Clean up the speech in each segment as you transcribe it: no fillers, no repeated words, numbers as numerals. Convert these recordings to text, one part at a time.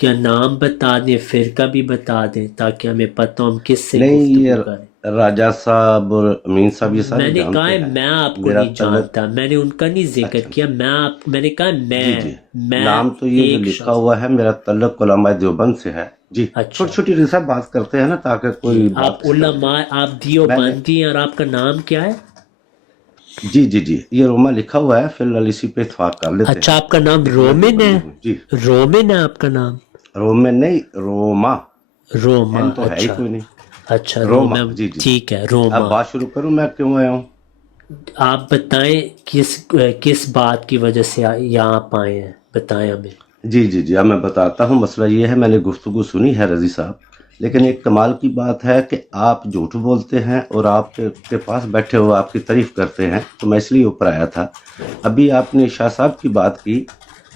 کیا نام بتا دیں، فرقہ بھی بتا دیں تاکہ ہمیں پتہ ہم کس سے نہیں، یہ گفتگو کریں؟ راجہ صاحب اور امین صاحب یہ میں سارے نے کہا جانتے ہے ہیں میں آپ کو میرا نہیں تعلق. جانتا، میں نے ان کا نہیں ذکر اچھا، کیا، میں نے کہا جی جی، میں نام تو یہ جو ایک لکھا شخص. ہوا ہے میرا تعلق علماء دیوبند سے ہے. جی، اچھا چھوٹی چھوٹی ریسا بات کرتے ہیں نا تاکہ جی، کوئی آپ بات اس طرح سے. علماء، آپ میں نے دیوبندی ہیں، اور آپ کا نام کیا ہے؟ جی جی جی، یہ روما لکھا ہوا ہے، فی الحال اسی پہ اتفاق کر لیتے اچھا، ہیں. آپ کا نام لیکن میں رومن ہے؟ دیوبندی ہوں جی. رومن ہے آپ کا نام؟ رومن نہیں، روما. روما، این تو ہے ہی اچھا کوئی نہیں. اچھا، روما، روما. جی جی جی. ٹھیک ہے، اب روما. بات شروع کروں میں کیوں آیا ہوں؟ آپ بتائیں کس بات کی وجہ سے یہاں آپ آئے ہیں، بتائیں ہمیں. جی جی جی، اب میں بتاتا ہوں. مسئلہ یہ ہے، میں نے گفتگو سنی ہے رضی صاحب، لیکن ایک کمال کی بات ہے کہ آپ جھوٹ بولتے ہیں اور آپ کے پاس بیٹھے ہوئے آپ کی تعریف کرتے ہیں، تو میں اس لیے اوپر آیا تھا. ابھی آپ نے شاہ صاحب کی بات کی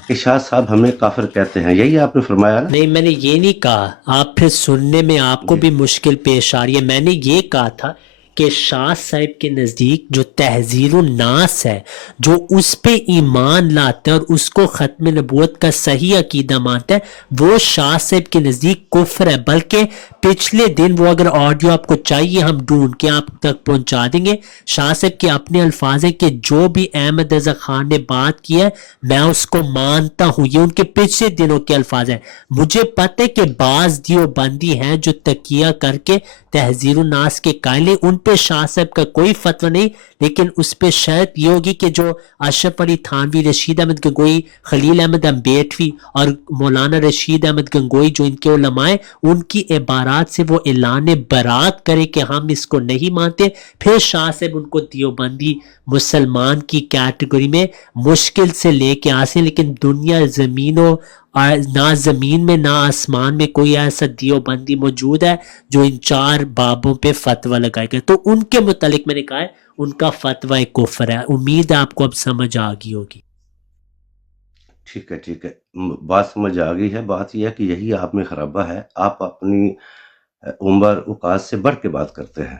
کہ شاہ صاحب ہمیں کافر کہتے ہیں، یہی آپ نے فرمایا نا؟ نہیں، میں نے یہ نہیں کہا، آپ پھر سننے میں آپ کو جی بھی مشکل پیش آ رہی ہے. میں نے یہ کہا تھا کہ شاہ صاحب کے نزدیک جو تحذیر الناس ہے، جو اس پہ ایمان لاتا ہے اور اس کو ختم نبوت کا صحیح عقیدہ مانتا ہے، وہ شاہ صاحب کے نزدیک کفر ہے. بلکہ پچھلے دن وہ اگر آڈیو آپ کو چاہیے ہم ڈھونڈ کے آپ تک پہنچا دیں گے. شاہ صاحب کے اپنے الفاظ ہیں کہ جو بھی احمد رضا خان نے بات کی ہے میں اس کو مانتا ہوں. یہ ان کے پچھلے دنوں کے الفاظ ہیں. مجھے پتہ ہے کہ بعض دیوبندی ہیں جو تکیہ کر کے تحذیر الناس کے قائل ہیں، ان پہ شاہ صاحب کا کوئی فتویٰ نہیں، لیکن اس پہ شرط یہ ہوگی کہ جو اشرف علی تھانوی، رشید احمد گنگوئی، خلیل احمد امبیٹوی اور مولانا رشید احمد گنگوئی جو ان کے علماء ہیں، ان کی عبارات سے وہ اعلان برات کرے کہ ہم اس کو نہیں مانتے. پھر شاہ صاحب ان کو دیوبندی مسلمان کی کیٹیگری میں مشکل سے لے کے آسے. لیکن دنیا نہ زمین میں نہ آسمان میں کوئی ایسا دیوبندی موجود ہے جو ان 4 بابوں پہ فتویٰ لگائے گا. تو ان کے متعلق میں نے کہا ہے ان کا فتویٰ کفر ہے. امید ہے آپ کو اب سمجھ آ گئی ہوگی. ٹھیک ہے ٹھیک ہے، بات سمجھ آ گئی ہے. بات یہ ہے کہ یہی آپ میں خرابہ ہے، آپ اپنی عمر اوقات سے بڑھ کے بات کرتے ہیں،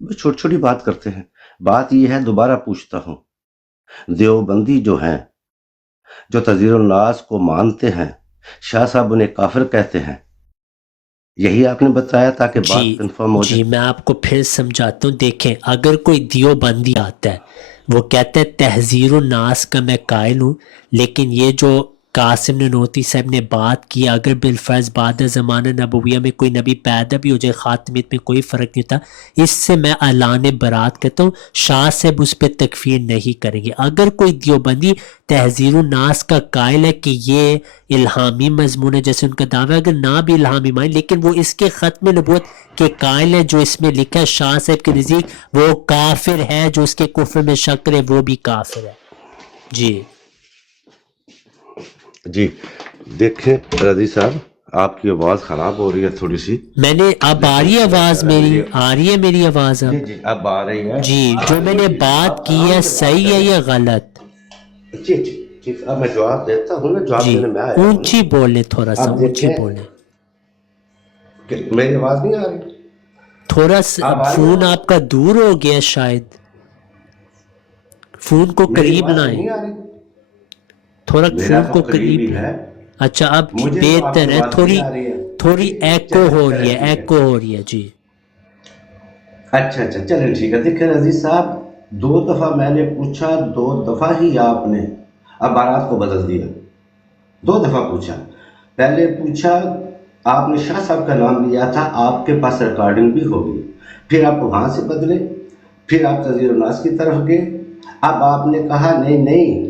چھوٹی چھوٹی بات کرتے ہیں. بات یہ ہے، دوبارہ پوچھتا ہوں، دیوبندی جو ہیں، جو تحذیر الناس کو مانتے ہیں، شاہ صاحب انہیں کافر کہتے ہیں، یہی آپ نے بتایا تاکہ بات کنفرم ہو جی جائے. میں آپ کو پھر سمجھاتا ہوں. دیکھیں، اگر کوئی دیوبندی آتا ہے وہ کہتا ہے تحذیر الناس کا میں قائل ہوں، لیکن یہ جو قاسم ننوتوی صاحب نے بات کی، اگر بالفرض بعد زمانہ نبویہ میں کوئی نبی پیدا بھی ہو جائے، خاتمیت میں کوئی فرق نہیں ہوتا، اس سے میں اعلان برات کہتا ہوں. شاہ صاحب اس پہ تکفیر نہیں کریں گے. اگر کوئی دیوبندی تحذیر الناس کا قائل ہے کہ یہ الہامی مضمون ہے جیسے ان کا دعویٰ، اگر نہ بھی الہامی مائیں لیکن وہ اس کے ختم نبوت کے قائل ہے جو اس میں لکھا ہے شاہ صاحب کے نزدیک، وہ کافر ہے. جو اس کے کفر میں شک کرے وہ بھی کافر ہے. جی جی دیکھیں رضی صاحب، آپ کی آواز خراب ہو رہی ہے تھوڑی سی، میں نے اب آ لیکن رہی ہے آواز، میری آ رہی ہے میری آواز اب؟ جی جی اب آ رہی ہے. جی، جو میں نے بات آپ کی آرام ہے سے بات صحیح ہے کریں. یا غلط؟ جی جی ٹھیک، اب میں جواب دیتا ہوں نا، جواب جی دینے میں آیا ہوں نا. اونچی بولیں، تھوڑا سا اب اونچی دیکھیں بولیں. کہ میری آواز نہیں آ رہی. تھوڑا سا اب آ رہی ہے فون آواز؟ آپ کا دور ہو گیا شاید، فون کو میری قریب آواز لائیں، نہیں آ رہی. تھوڑا میرا فون تو کو قریب قریب ہی لائیں. ہے. اچھا اب مجھے تو آپ بہتر کی ہے، آواز نہیں تھوڑی آ رہی ہے. تھوڑی ٹھیک ایکو چلیں ہو رہی چلیں ہے، ٹھیک ہے. ایکو ہو رہی ہے. جی اچھا اچھا چلیں ٹھیک ہے. دیکھیں عزیز صاحب، 2 دفعہ میں نے پوچھا، 2 دفعہ ہی آپ نے عبارات کو بدل دیا. 2 دفعہ پوچھا. پہلے پوچھا، آپ نے شاہ صاحب کا نام لیا تھا، آپ کے پاس ریکارڈنگ بھی ہوگی. پھر آپ وہاں سے بدلے، پھر آپ تحذیر الناس کی طرف گئے. اب آپ نے کہا نہیں نہیں،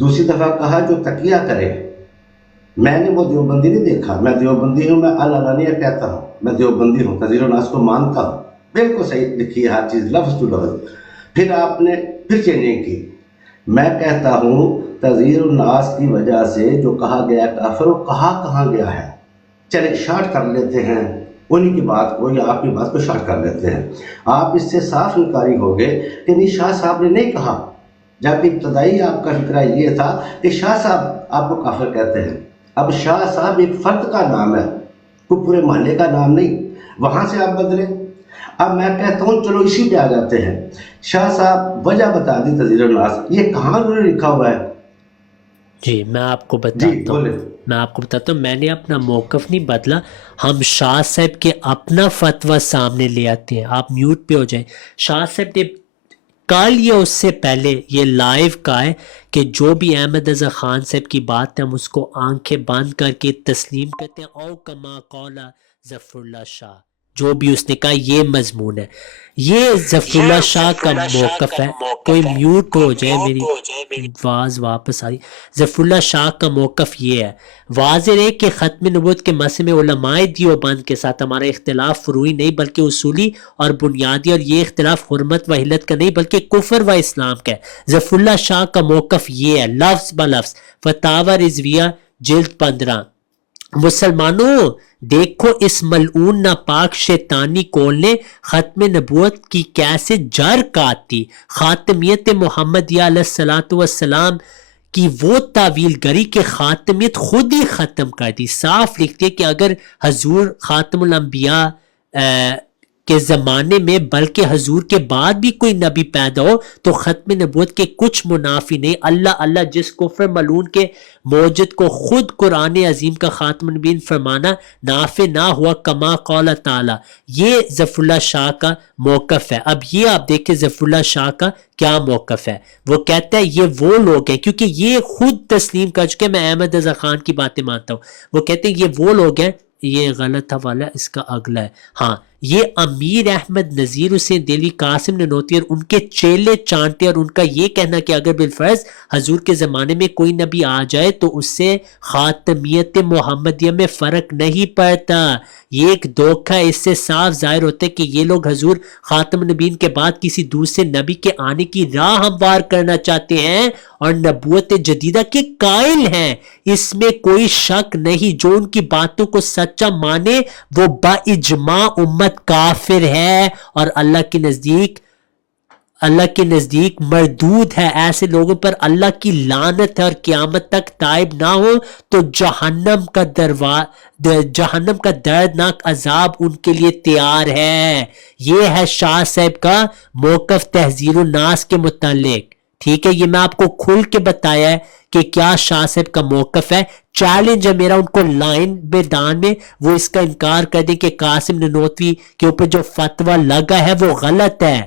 دوسری دفعہ کہا جو تکیہ کرے. میں نے وہ دیوبندی نہیں دیکھا، میں دیوبندی ہوں، میں العلانیہ کہتا ہوں میں دیوبندی ہوں، تحذیر الناس کو مانتا ہوں. بالکل صحیح لکھی ہے ہر چیز، لفظ ٹو لفظ. پھر آپ نے پھر چینجنگ کی. میں کہتا ہوں تحذیر الناس کی وجہ سے جو کہا گیا کافر، وہ کہاں گیا ہے. چلیں شارٹ کر لیتے ہیں انہی کی بات کو، یا آپ کی بات کو شارٹ کر لیتے ہیں. آپ اس سے صاف انکاری ہو گئے کہ نہیں، شاہ صاحب نے نہیں کہا، جبکہ ابتدائی آپ کا فکرہ یہ تھا کہ شاہ صاحب آپ کو کافر کہتے ہیں. اب شاہ صاحب ایک فرد کا نام ہے، کوئی پورے محلے کا نام نہیں. وہاں سے آپ بدلے. اب میں کہتا ہوں چلو اسی پہ آ جاتے ہیں. شاہ صاحب وجہ بتا دی تحذیر الناس، یہ کہاں انہوں نے لکھا ہوا ہے؟ جی میں آپ کو جی بتاتا ہوں، بولے. میں آپ کو بتاتا ہوں، میں نے اپنا موقف نہیں بدلا، ہم شاہ صاحب کے اپنا فتویٰ سامنے لے آتے ہیں. آپ میوٹ پہ ہو جائیں. شاہ صاحب نے کل یا اس سے پہلے یہ لائیو کہا ہے کہ جو بھی احمد رضا خان صاحب کی بات ہے ہم اس کو آنکھیں بند کر کے تسلیم کرتے ہیں. او کما قولا ظفر اللہ شاہ، جو بھی اس نے کہا یہ مضمون ہے. یہ ظفر اللہ شاہ کا موقف ہے. کوئی میوٹ ہو جائے، میری آواز واپس آئی. ظفر اللہ شاہ کا موقف یہ ہے، واضح ہے کہ ختم نبوت کے مسئلے میں علماء دیوبند کے ساتھ ہمارا اختلاف فروعی نہیں بلکہ اصولی اور بنیادی، اور یہ اختلاف حرمت و حلت کا نہیں بلکہ کفر و اسلام کا ہے. ظفر اللہ شاہ کا موقف یہ ہے لفظ بلفظ فتاوی رضویہ جلد 15. مسلمانوں دیکھو اس ملعون ناپاک شیطانی کول نے ختم نبوت کی کیسے جر کاتی، خاتمیت محمدیہ علیہ الصلوۃ والسلام کی وہ تعویل گری کہ خاتمیت خود ہی ختم کر دی. صاف لکھتی ہے کہ اگر حضور خاتم الانبیاء کے زمانے میں بلکہ حضور کے بعد بھی کوئی نبی پیدا ہو تو ختم نبوت کے کچھ منافی نہیں. اللہ اللہ جس کفر ملعون کے موجد کو خود قرآن عظیم کا خاتم النبیین فرمانا نافع نہ ہوا کما قول تعالی. یہ ظفر اللہ شاہ کا موقف ہے. اب یہ آپ دیکھیں ظفر اللہ شاہ کا کیا موقف ہے. وہ کہتا ہے یہ وہ لوگ ہیں، کیونکہ یہ خود تسلیم کر چکے، میں احمد رضا خان کی باتیں مانتا ہوں. وہ کہتے ہیں یہ وہ لوگ ہیں، یہ غلط حوالہ اس کا اگلا ہے. ہاں یہ امیر احمد نذیر حسین دہلوی، قاسم ننوتوی اور ان کے چیلے چانٹے، اور ان کا یہ کہنا کہ اگر بالفرض حضور کے زمانے میں کوئی نبی آ جائے تو اس سے خاتمیت محمدیہ میں فرق نہیں پڑتا. یہ ایک دھوکہ ہے. اس سے صاف ظاہر ہوتا ہے کہ یہ لوگ حضور خاتم النبیین کے بعد کسی دوسرے نبی کے آنے کی راہ ہموار کرنا چاہتے ہیں اور نبوت جدیدہ کے قائل ہیں. اس میں کوئی شک نہیں. جو ان کی باتوں کو سچا مانے وہ با اجماع امت کافر ہے اور اللہ کے نزدیک مردود ہے. ایسے لوگوں پر اللہ کی لعنت ہے اور قیامت تک تائب نہ ہو تو جہنم کا دردناک عذاب ان کے لیے تیار ہے. یہ ہے شاہ صاحب کا موقف تحذیر الناس کے متعلق. ٹھیک ہے، یہ میں آپ کو کھل کے بتایا ہے کہ کیا شاہ صاحب کا موقف ہے. چیلنج ہے میرا ان کو لائن میدان میں وہ اس کا انکار کر دیں کہ قاسم ننوتوی کے اوپر جو فتویٰ لگا ہے وہ غلط ہے.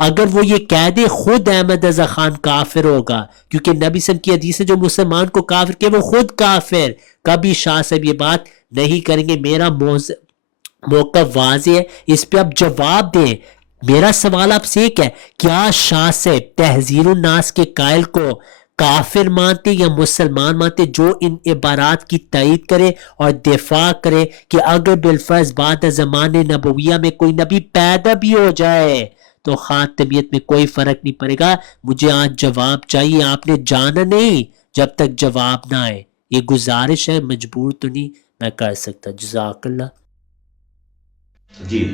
اگر وہ یہ کہہ دے خود احمد رضا خان کافر ہوگا، کیونکہ نبی صلی اللہ علیہ وسلم کی حدیث ہے جو مسلمان کو کافر کہ وہ خود کافر. کبھی شاہ صاحب یہ بات نہیں کریں گے. میرا موقف واضح ہے، اس پہ آپ جواب دیں. میرا سوال آپ سے ایک ہے، کیا شاہ صاحب تحذیر الناس کے قائل کو کافر مانتے یا مسلمان مانتے جو ان عبارات کی تائید کرے اور دفاع کرے کہ اگر بالفرض بعد زمان نبویہ میں کوئی نبی پیدا بھی ہو جائے تو خاتمیت میں کوئی فرق نہیں پڑے گا. مجھے آج جواب چاہیے. آپ نے جانا نہیں جب تک جواب نہ آئے. یہ گزارش ہے، مجبور تو نہیں میں کر سکتا. جزاک اللہ. جی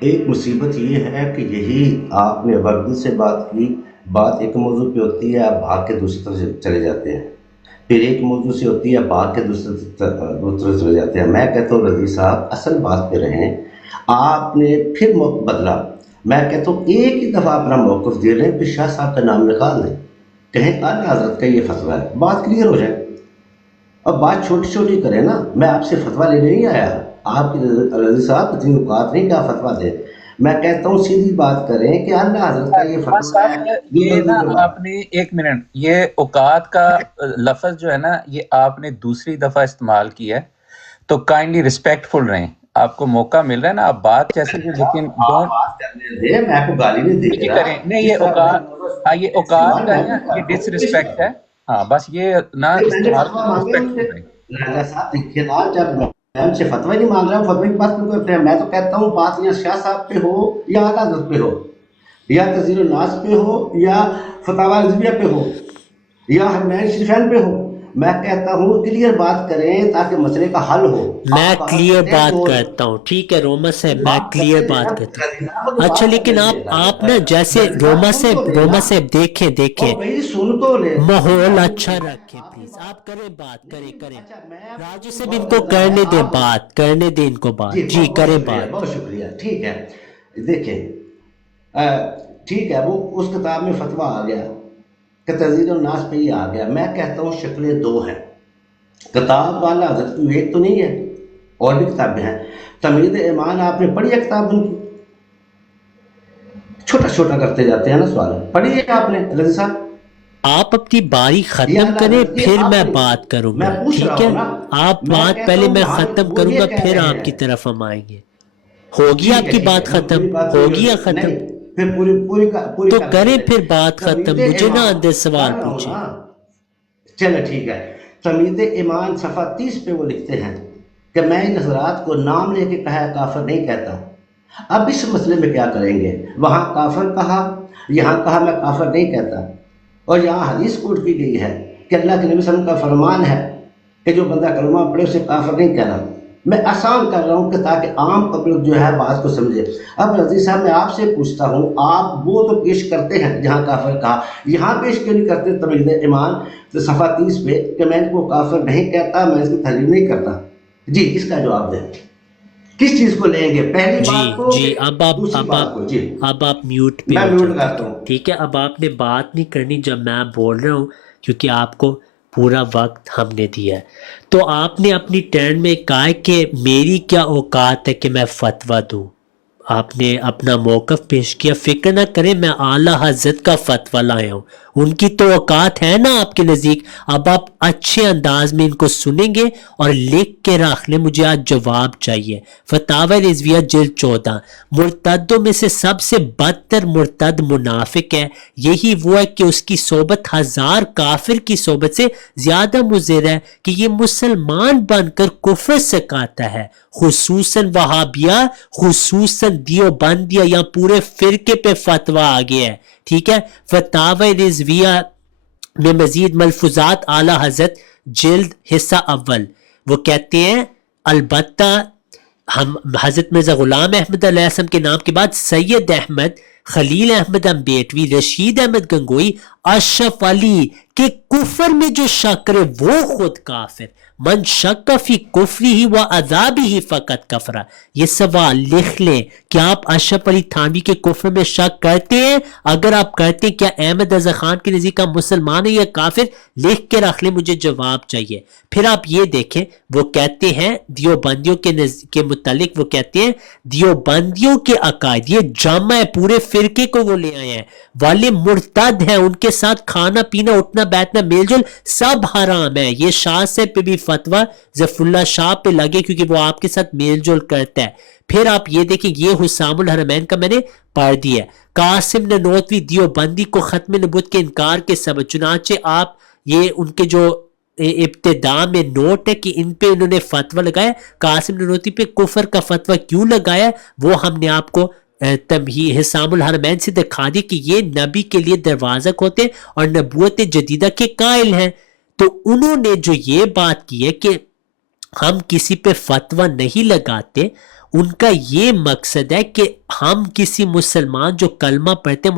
ایک مصیبت یہ ہے کہ یہی آپ نے وردی سے بات کی، بات ایک موضوع پہ ہوتی ہے، آپ بھاگ کے دوسری طرف چلے جاتے ہیں. پھر ایک موضوع سے ہوتی ہے، بھاگ کے دوسری طرف چلے جاتے ہیں. میں کہتا ہوں رضی صاحب اصل بات پہ رہیں. آپ نے پھر موقف بدلا. میں کہتا ہوں ایک ہی دفعہ اپنا موقف دے رہے ہیں، پھر شاہ صاحب کا نام نکال دیں، کہیں اعلیٰ حضرت کا یہ فتویٰ ہے، بات کلیئر ہو جائے. اب بات چھوٹی چھوٹی کریں نا. میں آپ سے فتویٰ لینے نہیں آیا، آپ کی رضی صاحب اتنی اوقات نہیں کہ آپ فتویٰ دیں. میں کہتا ہوں سیدھی بات کریں کہ اعلیٰ حضرت کا یہ فتویٰ ہے. یہ نا آپ نے ایک منٹ، یہ اوقات کا لفظ جو ہے نا یہ آپ نے دوسری دفعہ استعمال کیا ہے، تو کائنڈلی ریسپیکٹفل رہیں. آپ کو موقع مل رہا ہے نا، آپ بات جیسے کہ لیکن بات کرنے دیں، میں آپ کو گالی نہیں دے رہا. کریں نہیں، یہ اوقات، ہاں یہ اوقات کا ہے نا، یہ ڈس رسپیکٹ ہے. ہاں بس یہ نہ استعمال راجا صاحب دیکھیے نا، جب میں ان سے فتویٰ نہیں مانگ رہا ہوں، فتویٰ کی بات کرتے ہیں. میں تو کہتا ہوں بات یا شاہ صاحب پہ ہو یا اعلیٰ حضرت پہ ہو یا تحذیر الناس پہ ہو یا فتاوی رضویہ پہ ہو یا حرمین شریفین پہ ہو، میں کہتا ہوں کلیئر بات کریں تاکہ مسئلے کا حل ہو. میں کلیئر بات کرتا ہوں. ٹھیک ہے روما صاحب، میں کلیئر بات کرتا ہوں. اچھا لیکن آپ نا جیسے روما صاحب دیکھیں سن تو لے، ماحول اچھا رکھیں پلیز. آپ کریں بات، کریں راجو صاحب ان کو کرنے دیں بات، کرنے دیں ان کو بات. جی کریں بات. بہت شکریہ. ٹھیک ہے، دیکھیں ٹھیک ہے، وہ اس کتاب میں فتویٰ آ گیا کہ تہذیب الناس پہ یہ آ گیا. میں کہتا ہوں شکلیں دو ہیں. کتاب والا حضرت کی ایک تو نہیں ہے, اور بھی کتابیں ہیں. تمہید ایمان آپ نے پڑھی ہے کتاب ان کی؟ چھوٹا چھوٹا کرتے جاتے ہیں نا سوال. پڑھی ہے آپ نے رضی صاحب؟ آپ اپنی باری ختم کریں پھر میں بات کروں گا, ٹھیک ہے؟ آپ بات پہلے میں ختم کروں گا پھر آپ کی طرف ہم آئیں گے. ہوگی آپ کی بات ختم؟ ہوگی یا ختم؟ پھر پوری تو کریں پھر بات ختم, مجھے نہ اندر سوال پوچھیں. چلو ٹھیک ہے. تمہید ایمان صفحہ 30 پہ وہ لکھتے ہیں کہ میں ان حضرات کو نام لے کے کہا کافر نہیں کہتا. اب اس مسئلے میں کیا کریں گے؟ وہاں کافر کہا, یہاں کہا میں کافر نہیں کہتا. اور یہاں حدیث کوٹ کی گئی ہے کہ اللہ کے نبی صلی اللہ علیہ وسلم کا فرمان ہے کہ جو بندہ کلمہ پڑھے اسے کافر نہیں کہنا. میں آسان کر رہا ہوں کہ تاکہ عام پبلک جو ہے بات کو سمجھے. اب رضی صاحب میں آپ سے پوچھتا ہوں, آپ وہ تو پیش کرتے ہیں جہاں کافر کہا, یہاں پیش کیوں نہیں کرتے تمہید ایمان تو صفحہ 30 پہ کہ میں ان کو کافر نہیں کہتا, میں اس کی تحریر نہیں کرتا؟ جی اس کا جواب دیں. کس چیز کو لیں گے, پہلی بات کو جی دوسری بات کو؟ جی اب آپ میوٹ پہ میں ہو میوٹ جائیں, کرتا ہوں. ٹھیک ہے؟ اب آپ نے بات نہیں کرنی جب میں بول رہا ہوں, کیونکہ آپ کو پورا وقت ہم نے دیا ہے. تو آپ نے اپنی ٹرن میں کہا کہ میری کیا اوقات ہے کہ میں فتویٰ دوں. آپ نے اپنا موقف پیش کیا. فکر نہ کریں, میں اعلیٰ حضرت کا فتویٰ لایا ہوں, ان کی تو اوقات ہے نا آپ کے نزدیک. اب آپ اچھے انداز میں ان کو سنیں گے اور لکھ کے رکھ لیں, مجھے آج جواب چاہیے. فتاوی رضویہ جلد 14. مرتدوں میں سے سب سے بدتر مرتد منافق ہے. یہی وہ ہے کہ اس کی صحبت 1000 کافر کی صحبت سے زیادہ مضر ہے کہ یہ مسلمان بن کر کفر سکھاتا ہے. خصوصاً وہابیہ, خصوصاً دیوبندیہ, یا پورے فرقے پہ فتویٰ آ گیا ہے, ٹھیک ہے؟ فتاوی رضویہ میں مزید ملفوظات اعلیٰ حضرت جلد حصہ اول. وہ کہتے ہیں البتہ ہم حضرت مرزا غلام احمد علیہ السلام کے نام کے بعد سید احمد, خلیل احمد امبیٹوی, رشید احمد گنگوئی, اشرف علی کے کفر میں جو شک کرے وہ خود کافر. من شک فی کفری ہی و عذابی ہی فقط کفرا. یہ سوال لکھ لیں کہ آپ اشرف علی تھانوی کے کفر میں شک کرتے ہیں؟ اگر آپ کرتے ہیں, کیا احمد رضا خان کے نزدیک کا مسلمان ہے یا کافر؟ لکھ کے رکھ لیں, مجھے جواب چاہیے. پھر آپ یہ دیکھیں, وہ کہتے ہیں دیوبندیوں کے متعلق, وہ کہتے ہیں دیوبندیوں کے عقائد, یہ جامع ہے, پورے فرقے کو وہ لے آئے ہیں, والے مرتد ہیں, ان کے ساتھ کھانا پینا اٹھنا بیٹھنا میل جل سب حرام ہے. یہ شاہ صاحب پہ بھی فتویٰ ظفر اللہ شاہ پہ لگے کیونکہ وہ آپ کے ساتھ میل جول کرتا ہے. پھر آپ یہ دیکھیں, یہ حسام الحرمین کا میں نے پڑھ دیا ہے. قاسم ننوتوی دیوبندی کو ختم نبوت کے انکار کے سبب, چنانچہ آپ یہ ان کے جو ابتدا میں نوٹ ہے کہ ان پہ انہوں نے فتویٰ لگایا, قاسم ننوتوی پہ کفر کا فتویٰ کیوں لگایا, وہ ہم نے آپ کو حسام الحرمین سے دکھا دی کہ یہ نبی کے لیے دروازہ ہوتے اور نبوت جدیدہ کے قائل ہیں. تو انہوں نے جو یہ بات کی ہے کہ ہم کسی پہ فتویٰ نہیں لگاتے, ان کا یہ مقصد ہے کہ ہم کسی مسلمان جو کلمہ پڑھتے ہیں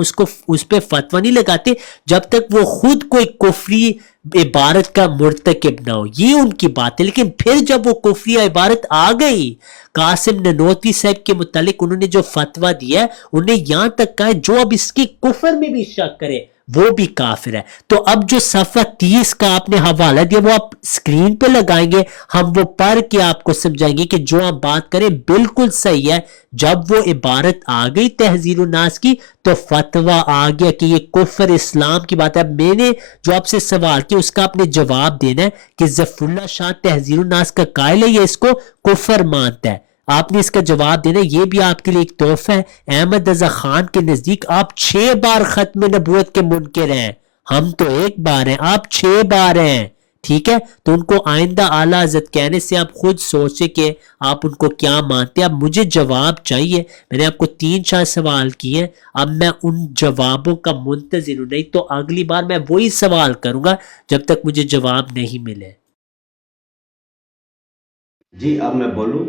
اس پہ فتویٰ نہیں لگاتے جب تک وہ خود کوئی کفری عبارت کا مرتکب نہ ہو. یہ ان کی بات ہے. لیکن پھر جب وہ کفری عبارت آ گئی, قاسم ننوتوی صاحب کے متعلق انہوں نے جو فتویٰ دیا ہے, انہیں یہاں تک کہا ہے جو اب اس کی کفر میں بھی شک کرے وہ بھی کافر ہے. تو اب جو صفحہ 30 کا آپ نے حوالہ دیا وہ آپ سکرین پہ لگائیں گے, ہم وہ پڑھ کے آپ کو سمجھائیں گے کہ جو آپ بات کریں بالکل صحیح ہے. جب وہ عبارت آ گئی تحذیر الناس کی تو فتویٰ آ گیا کہ یہ کفر اسلام کی بات ہے. میں نے جو آپ سے سوال کیا اس کا آپ نے جواب دینا ہے کہ ظفر اللہ شاہ تحذیر الناس کا قائل ہے یا اس کو کفر مانتا ہے. آپ نے اس کا جواب دینا. یہ بھی آپ کے لیے ایک تحفہ ہے. احمد رضا خان کے نزدیک آپ 6 بار ختم نبوت کے منکر ہیں, ہم تو 1 بار ہیں, آپ 6 بار ہیں, ٹھیک ہے؟ تو ان کو آئندہ اعلیٰ حضرت کہنے سے آپ خود سوچیں کہ آپ ان کو کیا مانتے ہیں. اب مجھے جواب چاہیے. میں نے آپ کو 3-4 سوال کیے, اب میں ان جوابوں کا منتظر ہوں, نہیں تو اگلی بار میں وہی سوال کروں گا جب تک مجھے جواب نہیں ملے. جی اب میں بولوں.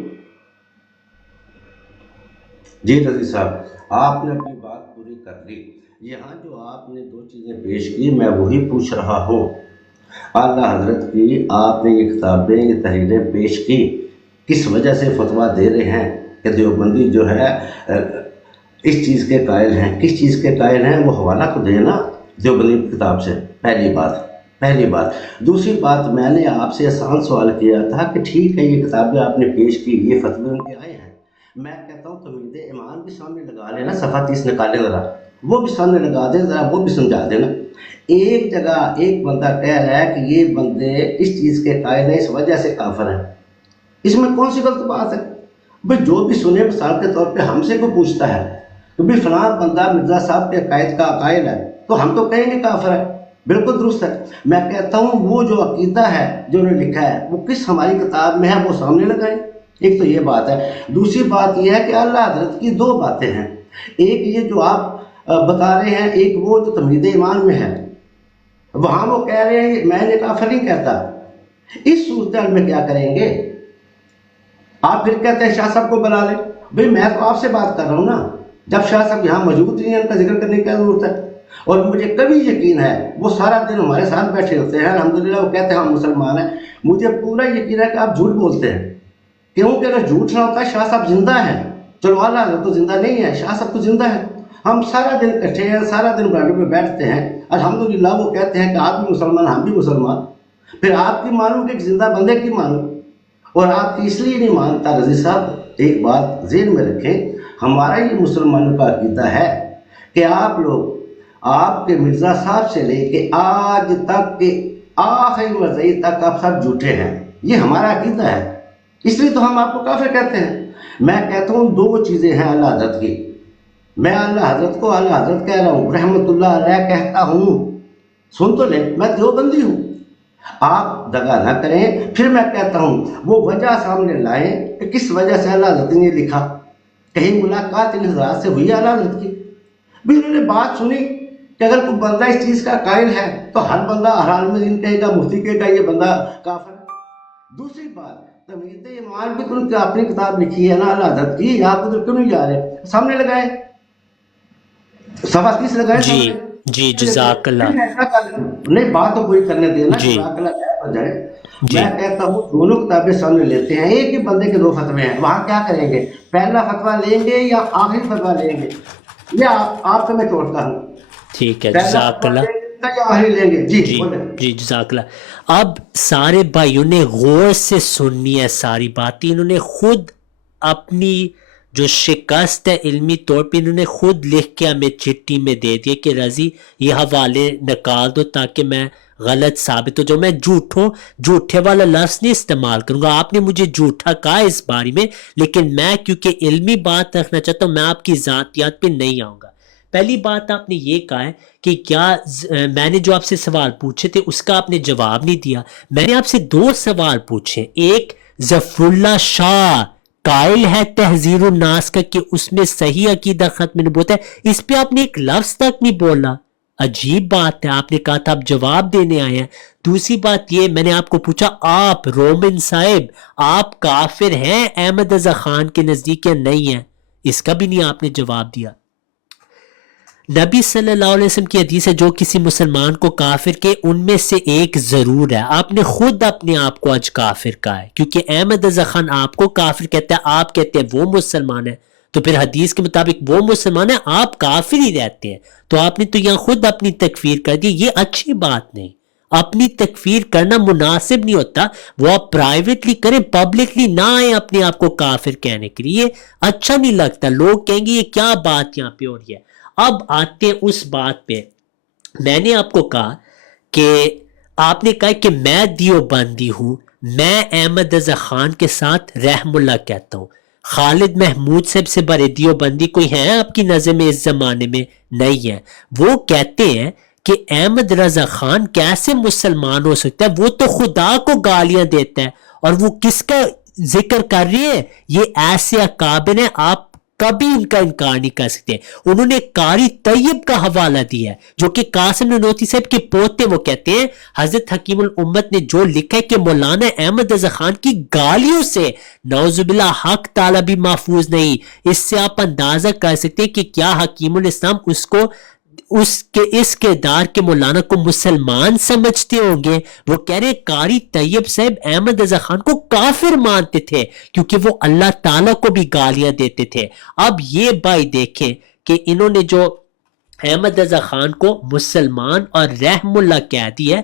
جی رضی صاحب آپ نے اپنی بات پوری کر لی. یہاں جو آپ نے 2 چیزیں پیش کی میں وہی پوچھ رہا ہوں. اعلیٰ حضرت کی آپ نے یہ کتابیں یہ تحریریں پیش کی, کس وجہ سے فتویٰ دے رہے ہیں کہ دیوبندی جو ہے اس چیز کے قائل ہیں, کس چیز کے قائل ہیں, وہ حوالہ تو دیں نا دیوبندی کتاب سے. پہلی بات دوسری بات، میں نے آپ سے آسان سوال کیا تھا کہ ٹھیک ہے یہ کتابیں آپ نے پیش کی، یہ فتوے ان کے آئے ہیں، میں کہتا ہوں تمید ایمان بھی سامنے لگا لینا، صفحہ 30 نکالے ذرا، وہ بھی سامنے لگا دیں ذرا، وہ بھی سمجھا دینا۔ ایک جگہ ایک بندہ کہہ رہا ہے کہ یہ بندے اس چیز کے قائل ہیں، اس وجہ سے کافر ہیں، اس میں کون سی غلط بات ہے؟ بھئی جو بھی سنے، مثال کے طور پہ ہم سے کو پوچھتا ہے کہ بھئی فلاں بندہ مرزا صاحب کے عقائد کا قائل ہے، تو ہم تو کہیں گے کافر ہے، بالکل درست ہے۔ میں کہتا ہوں وہ جو عقیدہ ہے جو انہوں نے لکھا ہے وہ کس ہماری کتاب میں ہے، وہ سامنے لگائیں۔ ایک تو یہ بات ہے۔ دوسری بات یہ ہے کہ اللہ حضرت کی دو باتیں ہیں، ایک یہ جو آپ بتا رہے ہیں، ایک وہ جو تمہید ایمان میں ہے، وہاں وہ کہہ رہے ہیں میں نے کافر نہیں کہتا۔ اس صورتحال میں کیا کریں گے؟ آپ پھر کہتے ہیں شاہ صاحب کو بلا لیں۔ بھئی میں تو آپ سے بات کر رہا ہوں نا، جب شاہ صاحب یہاں موجود نہیں ہیں ان کا ذکر کرنے کی کیا ضرورت ہے؟ اور مجھے کبھی یقین ہے وہ سارا دن ہمارے ساتھ بیٹھے ہوتے ہیں، الحمدللہ وہ کہتے ہیں ہم مسلمان ہیں، مجھے پورا یقین ہے کہ آپ جھوٹ بولتے ہیں، کیونکہ اگر جھوٹ نہ ہوتا شاہ صاحب زندہ ہیں، چلو اعلیٰ حضرت تو زندہ نہیں ہے، شاہ صاحب تو زندہ ہیں، ہم سارا دن اکٹھے ہیں، سارا دن برابر پہ بیٹھتے ہیں، الحمدللہ وہ کہتے ہیں کہ آپ بھی مسلمان ہم بھی مسلمان، پھر آپ کی مانوں کہ ایک زندہ بندے کی مانوں، اور آپ کی اس لیے نہیں مانتا رضی صاحب، ایک بات ذہن میں رکھیں، ہمارا یہ مسلمانوں کا عقیدہ ہے کہ آپ لوگ آپ کے مرزا صاحب سے لے کے آج تک کے آخری مرزائی تک آپ سب جھوٹے ہیں، یہ ہمارا عقیدہ ہے، اس لیے تو ہم آپ کو کافر کہتے ہیں۔ میں کہتا ہوں دو چیزیں ہیں اللہ حضرت کی، میں اللہ حضرت کو اللہ حضرت کہہ رہا ہوں، رحمت اللہ علیہ کہتا ہوں، سن تو لیں، میں دیوبندی ہوں، آپ دغا نہ کریں۔ پھر میں کہتا ہوں وہ وجہ سامنے لائیں کہ کس وجہ سے اللہ حضرت نے لکھا، کہیں ملاقات ان حضرات سے ہوئی اللہ حضرت کی؟ بھی انہوں نے بات سنی کہ اگر کوئی بندہ اس چیز کا قائل ہے تو ہر بندہ ہر عالم دین کہے گا، مفتی کہے گا یہ بندہ کافر ہے۔ دوسری بات تمہید ایمان بھی تو اپنی کتاب لکھی ہے نا اللہ حضرت کی، آپ ادھر کیوں نہیں جا رہے؟ سامنے لگائے، صفحہ 30 لگائے جی سامنے۔ جی جزاک اللہ۔ نہیں بات تو کوئی کرنے دینا، جی جزاک اللہ خیر جائے۔ جی میں کہتا ہوں دونوں کتابیں سامنے لیتے ہیں، ایک ہی بندے کے دو فتوے ہیں، وہاں کیا کریں گے؟ پہلا فتویٰ لیں گے یا آخری فتویٰ لیں گے؟ یہ آپ سے میں چھوڑتا ہوں، ٹھیک ہے، پہلا جزاک فتویٰ اللہ۔ لیں گے یا آخری لیں گے؟ جی جی بولیں۔ جی جزاک اللہ۔ اب سارے بھائیوں نے غور سے سننی ہے ساری باتیں، انہوں نے خود اپنی جو شکست ہے علمی طور پہ انہوں نے خود لکھ کے ہمیں چٹھی میں دے دیا کہ رضی یہ حوالے نکال دو تاکہ میں غلط ثابت ہو جاؤں، میں جھوٹے والا لفظ نہیں استعمال کروں گا، آپ نے مجھے جھوٹا کہا اس بارے میں، لیکن میں کیونکہ علمی بات رکھنا چاہتا ہوں میں آپ کی ذاتیات پہ نہیں آؤں گا۔ پہلی بات آپ نے یہ کہا ہے کہ کیا میں نے جو آپ سے سوال پوچھے تھے اس کا آپ نے جواب نہیں دیا۔ میں نے آپ سے دو سوال پوچھے، ایک ظفر اللہ شاہ قائل ہے تحذیر الناس کا کہ اس میں صحیح عقیدہ ختم نبوت ہے، اس پہ آپ نے ایک لفظ تک نہیں بولا، عجیب بات ہے، آپ نے کہا تھا آپ جواب دینے آئے ہیں۔ دوسری بات یہ میں نے آپ کو پوچھا آپ رومن صاحب آپ کافر ہیں احمد رضا خان کے نزدیک یا نہیں ہیں، اس کا بھی نہیں آپ نے جواب دیا۔ نبی صلی اللہ علیہ وسلم کی حدیث ہے جو کسی مسلمان کو کافر کے ان میں سے ایک ضرور ہے، آپ نے خود اپنے آپ کو آج کافر کہا ہے، کیونکہ احمد رضا خان آپ کو کافر کہتا ہے، آپ کہتے ہیں وہ مسلمان ہے، تو پھر حدیث کے مطابق وہ مسلمان ہے آپ کافر ہی رہتے ہیں، تو آپ نے تو یہاں خود اپنی تکفیر کر دی، یہ اچھی بات نہیں، اپنی تکفیر کرنا مناسب نہیں ہوتا، وہ آپ پرائیویٹلی کریں، پبلکلی نہ آئیں اپنے آپ کو کافر کہنے کے لیے، اچھا نہیں لگتا، لوگ کہیں گے یہ کیا بات یہاں پہ ہو رہی ہے۔ اب آتے ہیں اس بات پہ، میں نے آپ کو کہا کہ آپ نے کہا کہ میں دیوبندی ہوں، میں احمد رضا خان کے ساتھ رحم اللہ کہتا ہوں، خالد محمود صاحب سے بڑے دیوبندی کوئی ہیں آپ کی نظر میں اس زمانے میں؟ نہیں ہے۔ وہ کہتے ہیں کہ احمد رضا خان کیسے مسلمان ہو سکتا ہے، وہ تو خدا کو گالیاں دیتا ہے، اور وہ کس کا ذکر کر رہی ہے؟ یہ ایسے اکابر ہیں آپ کبھی ان کا انکار نہیں کر سکتے۔ انہوں نے قاری طیب کا حوالہ دیا ہے جو کہ قاسم نانوتوی صاحب کے پوتے، وہ کہتے ہیں حضرت حکیم الامت نے جو لکھا ہے کہ مولانا احمد رضا خان کی گالیوں سے نعوذ باللہ حق تعالی بھی محفوظ نہیں، اس سے آپ اندازہ کر سکتے ہیں کہ کیا حکیم الاسلام اس کو اس کردار کے مولانا کو مسلمان سمجھتے ہوں گے۔ وہ کہہ رہے ہیں قاری طیب صاحب احمد رضا خان کو کافر مانتے تھے کیونکہ وہ اللہ تعالیٰ کو بھی گالیاں دیتے تھے۔ اب یہ بھائی دیکھیں کہ انہوں نے جو احمد رضا خان کو مسلمان اور رحم اللہ کہہ دیا ہے.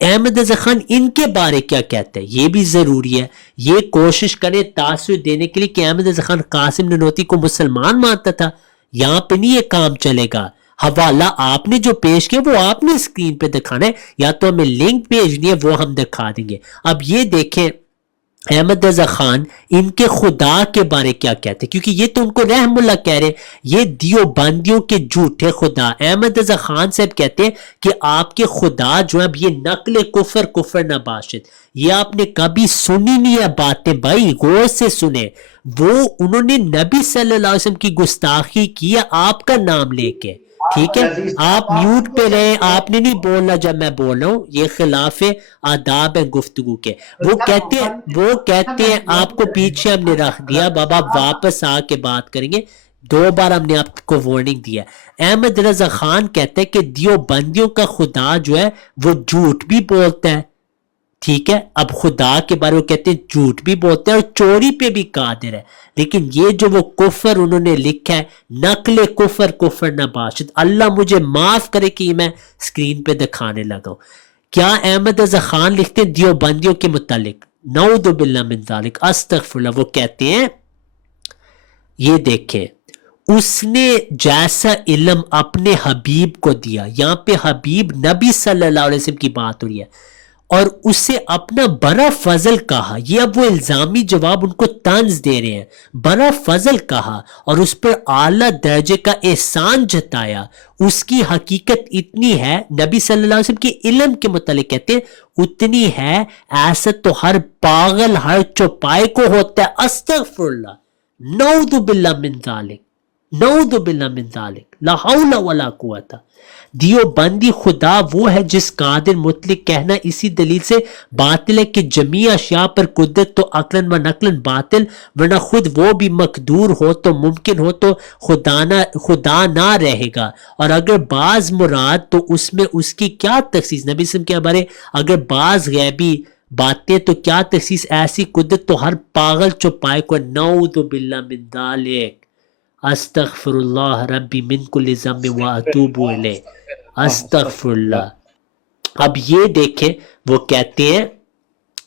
احمد رضا خان ان کے بارے کیا کہتے ہیں یہ بھی ضروری ہے. یہ کوشش کریں تاثر دینے کے لیے کہ احمد رضا خان قاسم ننوتوی کو مسلمان مانتا تھا. یہاں پہ نہیں یہ کام چلے گا. حوالہ آپ نے جو پیش کیا وہ آپ نے اسکرین پہ دکھانا ہے, یا تو ہمیں لنک بھیجنی ہے وہ ہم دکھا دیں گے. اب یہ دیکھیں احمد رضا خان ان کے خدا کے بارے کیا کہتے ہیں, کیونکہ یہ تو ان کو رحم اللہ کہہ رہے, یہ دیوبندیوں کے جھوٹے خدا. احمد رضا خان صاحب کہتے ہیں کہ آپ کے خدا جو ہے یہ نقل کفر نباشد. یہ آپ نے کبھی سنی نہیں ہے باتیں بھائی, غور سے سنیں. وہ انہوں نے نبی صلی اللہ علیہ وسلم کی گستاخی کی ہے آپ کا نام لے کے, ٹھیک ہے. آپ میوٹ پہ رہے, آپ نے نہیں بولنا جب میں بول رہا ہوں, یہ خلاف آداب ہے گفتگو کے. وہ کہتے ہیں آپ کو پیچھے ہم نے رکھ دیا, بابا واپس آ کے بات کریں گے. 2 بار ہم نے آپ کو وارننگ دیا. احمد رضا خان کہتے ہیں کہ دیوبندیوں کا خدا جو ہے وہ جھوٹ بھی بولتا ہے, ٹھیک ہے. اب خدا کے بارے میں کہتے ہیں جھوٹ بھی بولتے ہیں اور چوری پہ بھی قادر ہے. لیکن یہ جو وہ کفر انہوں نے لکھا ہے نقل کفر نباشد, اللہ مجھے معاف کرے کہ میں اسکرین پہ دکھانے لگا ہوں. کیا احمد رضا خان لکھتے ہیں دیوبندیوں کے متعلق؟ نعوذ باللہ من ذالک, استغفر اللہ. وہ کہتے ہیں یہ دیکھیں اس نے جیسا علم اپنے حبیب کو دیا, یہاں پہ حبیب نبی صلی اللہ علیہ وسلم کی بات ہو رہی ہے, اور اسے اپنا بڑا فضل کہا. یہ اب وہ الزامی جواب ان کو طنز دے رہے ہیں. بڑا فضل کہا اور اس پر اعلیٰ درجے کا احسان جتایا. اس کی حقیقت اتنی ہے, نبی صلی اللہ علیہ وسلم کے علم کے متعلق کہتے ہیں اتنی ہے ایسا تو ہر پاگل ہر چوپائے کو ہوتا ہے. استغفر اللہ, نعوذ باللہ من ذالک, نعوذ باللہ من ذالک, لا حول ولا قوت. دیوبندی خدا وہ ہے جس قادر مطلق کہنا اسی دلیل سے باطل ہے کہ جمیع اشیاء پر قدرت تو عقلاً و نقلاً باطل, ورنہ خود وہ بھی مقدور ہو تو ممکن ہو تو خدا نہ رہے گا. اور اگر بعض مراد تو اس میں اس کی کیا تخصیص, نبی صلی اللہ علیہ وسلم کے بارے اگر بعض غیبی باتیں تو کیا تخصیص, ایسی قدرت تو ہر پاگل چوپائے کو. نعوذ باللہ من ذالک, استغفر اللہ ربی من کل ذنب و اتوب الیہ, استغفر اللہ. اب یہ دیکھیں وہ کہتے ہیں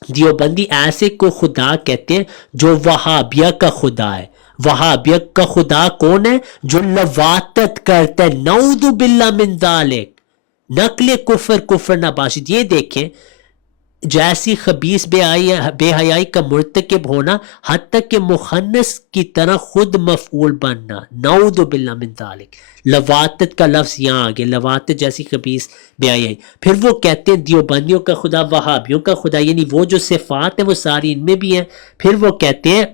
دیوبندی ایسے کو خدا کہتے ہیں جو وہابیہ کا خدا ہے. وہابیہ کا خدا کون ہے؟ جو لواطت کرتا ہے. نعوذ باللہ من ذالک, نقل کفر نباشد. یہ دیکھیں جیسی خبیث بے حیائی کا مرتکب ہونا, حتیٰ کہ مخنث کی طرح خود مفعول بننا. نعوذ باللہ من ذالک, لواطت کا لفظ یہاں آگے, لواطت جیسی خبیث بے حیائی. پھر وہ کہتے ہیں دیوبندیوں کا خدا وہابیوں کا خدا, یعنی وہ جو صفات ہیں وہ ساری ان میں بھی ہیں. پھر وہ کہتے ہیں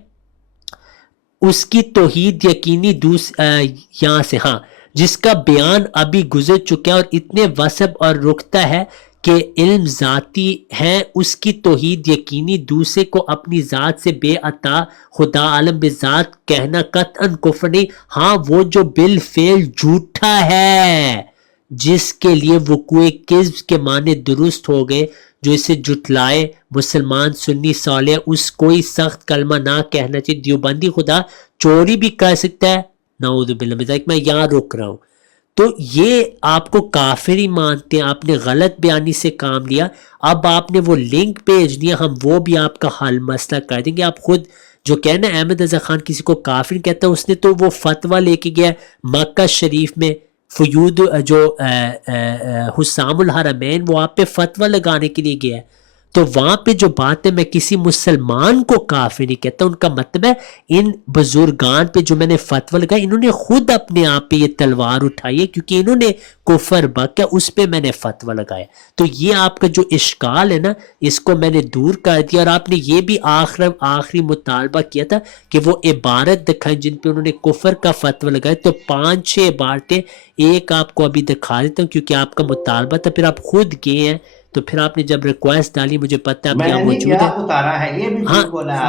اس کی توحید یقینی یہاں سے, ہاں, جس کا بیان ابھی گزر چکا ہے اور اتنے وصف اور رکھتا ہے کہ علم ذاتی ہے. اس کی توحید یقینی, دوسرے کو اپنی ذات سے بے عطا خدا عالم بذات کہنا قطعاً کفر نہیں. ہاں وہ جو بالفعل جھوٹا ہے, جس کے لیے وقوع کذب کے معنی درست ہو گئے, جو اسے جھٹلائے مسلمان سنی صالح, اس کوئی سخت کلمہ نہ کہنا چاہیے. دیوبندی خدا چوری بھی کر سکتا ہے. نعوذ باللہ من ذالک. میں یہاں رک رہا ہوں. تو یہ آپ کو کافر ہی مانتے ہیں, آپ نے غلط بیانی سے کام لیا. اب آپ نے وہ لنک بھیج دیا, ہم وہ بھی آپ کا حل مسئلہ کر دیں گے. آپ خود جو کہنا احمد رضا خان کسی کو کافر کہتا ہے, اس نے تو وہ فتویٰ لے کے گیا مکہ شریف میں, فیود جو حسام الحرمین, وہ آپ پہ فتویٰ لگانے کے لیے گیا ہے. تو وہاں پہ جو بات ہے, میں کسی مسلمان کو کافر نہیں کہتا. ان کا مطلب ہے ان بزرگان پہ جو میں نے فتویٰ لگایا, انہوں نے خود اپنے آپ پہ یہ تلوار اٹھائی ہے, کیونکہ انہوں نے کفر بکا, اس پہ میں نے فتویٰ لگایا. تو یہ آپ کا جو اشکال ہے نا, اس کو میں نے دور کر دیا. اور آپ نے یہ بھی آخری مطالبہ کیا تھا کہ وہ عبارت دکھائیں جن پہ انہوں نے کفر کا فتویٰ لگایا. تو 5-6 عبارتیں, ایک آپ کو ابھی دکھا دیتا ہوں کیونکہ آپ کا مطالبہ تھا. پھر آپ خود گئے ہیں, تو پھر آپ نے جب ریکویسٹ ڈالی, مجھے پتہ ہے آپ یہاں موجود ہے. ہاں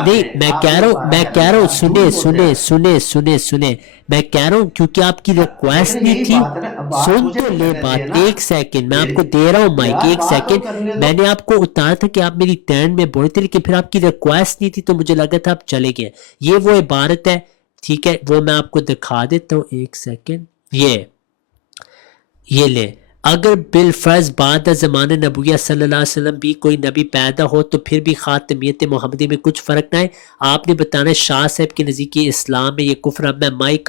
نہیں, میں کہہ رہا ہوں سنیں, میں کہہ رہا ہوں کیونکہ آپ کی ریکویسٹ نہیں تھی. سن تو لے بات, 1 سیکنڈ میں آپ کو دے رہا ہوں مائک, 1 سیکنڈ. میں نے آپ کو اتارا تھا کہ آپ میری ٹرن میں بولے تھے, لیکن پھر آپ کی ریکویسٹ نہیں تھی تو مجھے لگا تھا آپ چلے گئے. یہ وہ عبارت ہے, ٹھیک ہے, وہ میں آپ کو دکھا دیتا ہوں. 1 سیکنڈ. یہ یہ لیں، اگر بالفرض بعد زمان نبویہ صلی اللہ علیہ وسلم بھی کوئی نبی پیدا ہو تو پھر بھی خاتمیت محمدی میں کچھ فرق نہ ہے. آپ نے بتانا ہے شاہ صاحب کے نزدیک اسلام میں یہ کفر. اب میں مائک